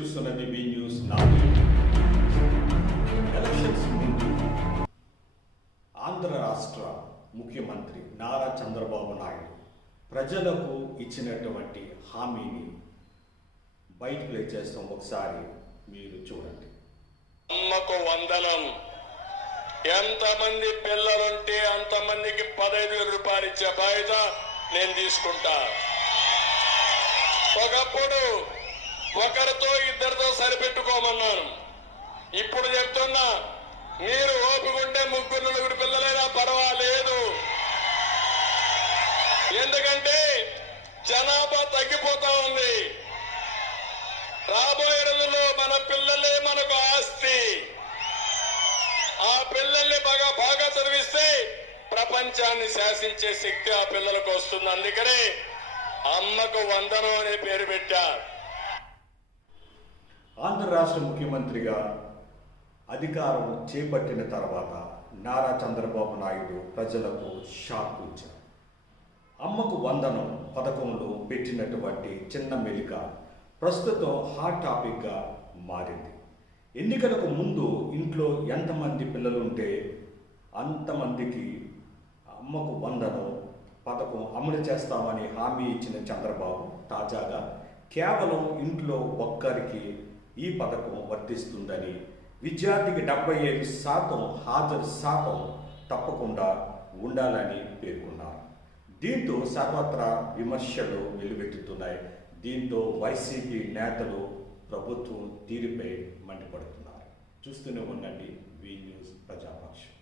చూస్తున్నది B news నా elections ముందు ఆంధ్ర రాష్ట్ర ముఖ్యమంత్రి నారా చంద్రబాబు నాయుడు ప్రజలకు ఇచ్చినటువంటి హామీని బయట ప్లే చేస్తాం, ఒకసారి మీరు చూడండి. అమ్మకు వందనం. ఎంతమంది పిల్లలుంటే అంతమందికి 15,000 రూపాయలు ఇచ్చే బాధ్యత నేను తీసుకుంటా. ఒకప్పుడు ఒకరితో ఇద్దరితో సరిపెట్టుకోమన్నాను. ఇప్పుడు చెప్తున్నా, మీరు ఓపికంటే 3-4 పిల్లలైనా పర్వాలేదు. ఎందుకంటే జనాభా తగ్గిపోతా ఉంది. రాబోయే రోజుల్లో మన పిల్లలే మనకు ఆస్తి. ఆ పిల్లల్ని బాగా చదివిస్తే ప్రపంచాన్ని శాసించే శక్తి ఆ పిల్లలకు వస్తుంది. అందుకనే అమ్మకు వందనం అనే పేరు పెట్టారు. ఆంధ్ర రాష్ట్ర ముఖ్యమంత్రిగా అధికారం చేపట్టిన తర్వాత నారా చంద్రబాబు నాయుడు ప్రజలకు షాక్ ఇచ్చారు. అమ్మకు వందనం పథకంలో పెట్టినటువంటి చిన్న మెలిక ప్రస్తుతం హాట్ టాపిక్గా మారింది. ఎన్నికలకు ముందు ఇంట్లో ఎంతమంది పిల్లలుంటే అంతమందికి అమ్మకు వందనం పథకం అమలు చేస్తామని హామీ ఇచ్చిన చంద్రబాబు తాజాగా కేవలం ఇంట్లో ఒక్కరికి ఈ పథకం వర్తిస్తుందని, విద్యార్థికి 75% హాజరు శాతం తప్పకుండా ఉండాలని పేర్కొన్నారు. దీంతో సర్వత్రా విమర్శలు వెల్లువెత్తుతున్నాయి. దీంతో వైసీపీ నేతలు ప్రభుత్వం తీరుపై మండిపడుతున్నారు. చూస్తూనే ఉండండి వి న్యూస్ ప్రజాపక్షం.